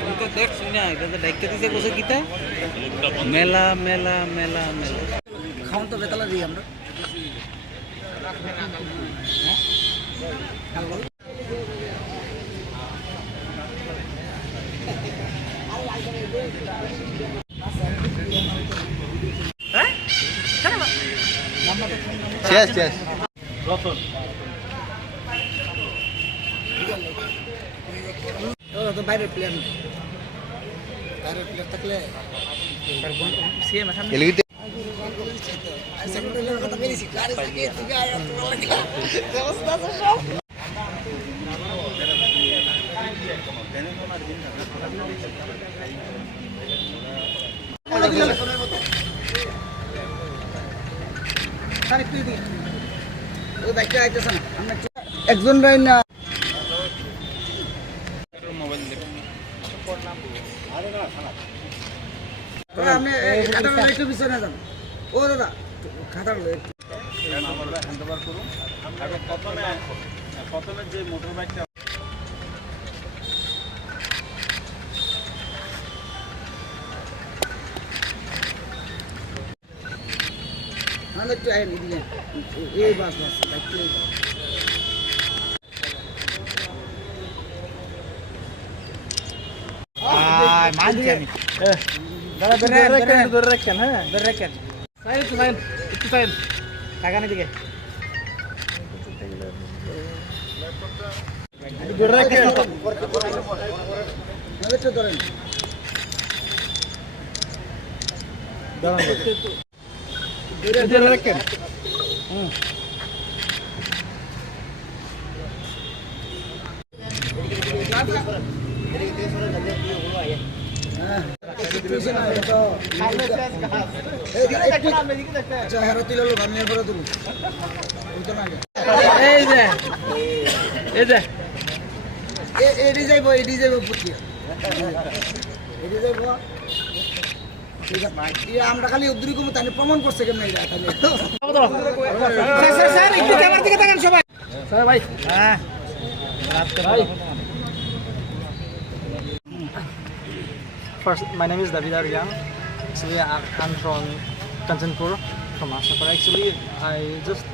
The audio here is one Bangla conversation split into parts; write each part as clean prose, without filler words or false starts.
তুমি তো দেখছি না, এটা তো ডাইকতে দিছে বসে কিতা মেলা মেলা মেলা মেলা খাওন তো বেতলা দিই আমরা। চেস চেস রতন তো বাইরের প্লেয়ার না, বাইরের প্লেয়ার থাকলে এলিগেটে একজন রাই না আপনি একটু পিছনে যান। ও দাদা খাতা হ্যান্ডওভার করুন। প্রথমে যে মোটর বাইকটা একটু এই বাস বাস মানছি আমি। দাদা ধরে রাখেন, হ্যাঁ ধরে রাখেন, একটু সাইন টাকানের দিকে ধরে রাখেন, ধরেন ধরে রাখেন। আমরা খালি উদ্রি কম তাই প্রমাণ করছে কেন সবাই। First, my name is David Aryan. Actually, I'm from Kanchanpur, from Asapur. Actually, I just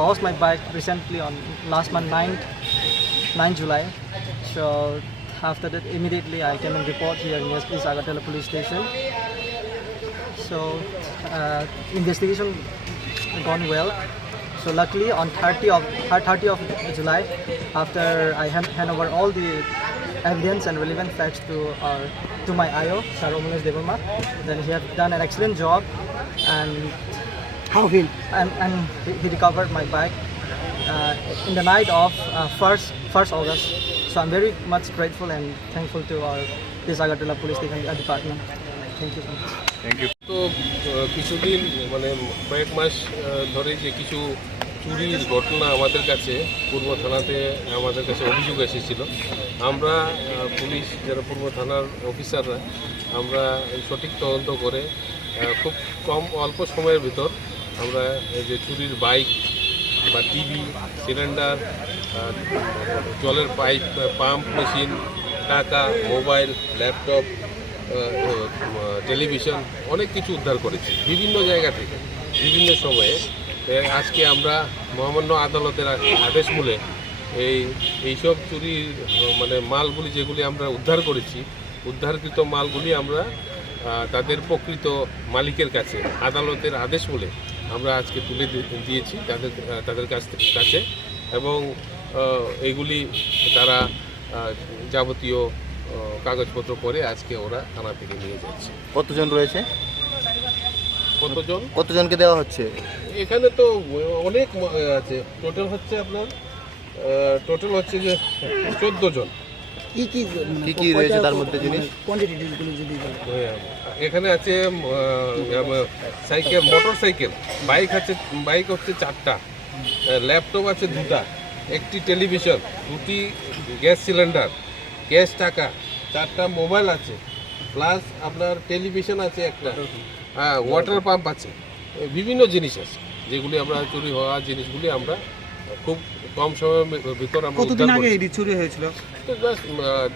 lost my bike recently on last month, 9 July. So after that, immediately I came and report here in East Agartala police station. So investigation gone well. So luckily on 30 of July, after I hand over all the evidence and relevant facts to my IO, Saromulas Devarma, then he had done an excellent job, and How he? and he recovered my bike in the night of 1st August. So I'm very much grateful and thankful to our this Agartala Police Station department. Thank you so much. Thank you. তো কিছুদিন মানে কয়েক মাস ধরে যে কিছু চুরির ঘটনা আমাদের কাছে পূর্ব থানাতে আমাদের কাছে অভিযোগ এসেছিল। আমরা পুলিশ যারা পূর্ব থানার অফিসাররা আমরা সঠিক তদন্ত করে খুব অল্প সময়ের ভিতর আমরা যে চুরির বাইক বা টিভি, সিলিন্ডার, জলের পাইপ, পাম্প মেশিন, টাকা, মোবাইল, ল্যাপটপ, টেলিভিশন অনেক কিছু উদ্ধার করেছি বিভিন্ন জায়গা থেকে বিভিন্ন সময়ে। আজকে আমরা মহামান্য আদালতের আদেশ মূলে এইসব চুরি মানে মালগুলি যেগুলি আমরা উদ্ধার করেছি, উদ্ধারকৃত মালগুলি আমরা তাদের প্রকৃত মালিকের কাছে আদালতের আদেশ মূলে আমরা আজকে তুলে দিয়েছি তাদের কাছে, এবং এইগুলি তারা যাবতীয় কাগজপত্র করে আজকে ওরা থানা থেকে নিয়ে যাচ্ছে। কতজন রয়েছে? কতজনকে দেওয়া হচ্ছে? এখানে তো অনেক আছে, টোটাল হচ্ছে আপনার যে 14 জন। কি রয়েছে তার মধ্যে জিনিস? এখানে আছে সাইকেল, মোটর সাইকেল, বাইক হচ্ছে 4টা, ল্যাপটপ আছে 2টা, একটি টেলিভিশন, 2টি গ্যাস সিলিন্ডার, ক্যাশ টাকা, 4টা মোবাইল আছে, প্লাস আপনার টেলিভিশন আছে একটা, হ্যাঁ ওয়াটার পাম্প আছে, বিভিন্ন জিনিস আছে যেগুলি আমরা চুরি হওয়া জিনিসগুলি আমরা খুব কম সময়ের ভিতর আমরা কতদিন উদ্ধার আগে করেছি। এটি চুরি হয়েছিল? তো জাস্ট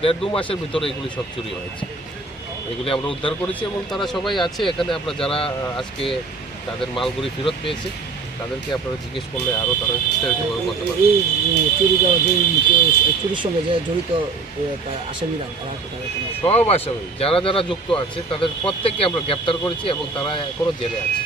1.5-2 মাসের ভিতরে এগুলি সব চুরি হয়েছে। এগুলি আমরা উদ্ধার করেছি এবং তারা সবাই আছে এখানে। আমরা যারা আজকে তাদের মালগুলি ফেরত পেয়েছে তাদেরকে আপনারা জিজ্ঞেস করলে আরও তারা বিস্তারিতভাবে বলতে পারবে। এই চুরি যাওয়া যে চুরির সঙ্গে যে জড়িত আসামিরা তারা কোথায়? সব আসামি যারা যারা যুক্ত আছে তাদের প্রত্যেককে আমরা গ্রেপ্তার করেছি এবং তারা এখনও জেলে আছে।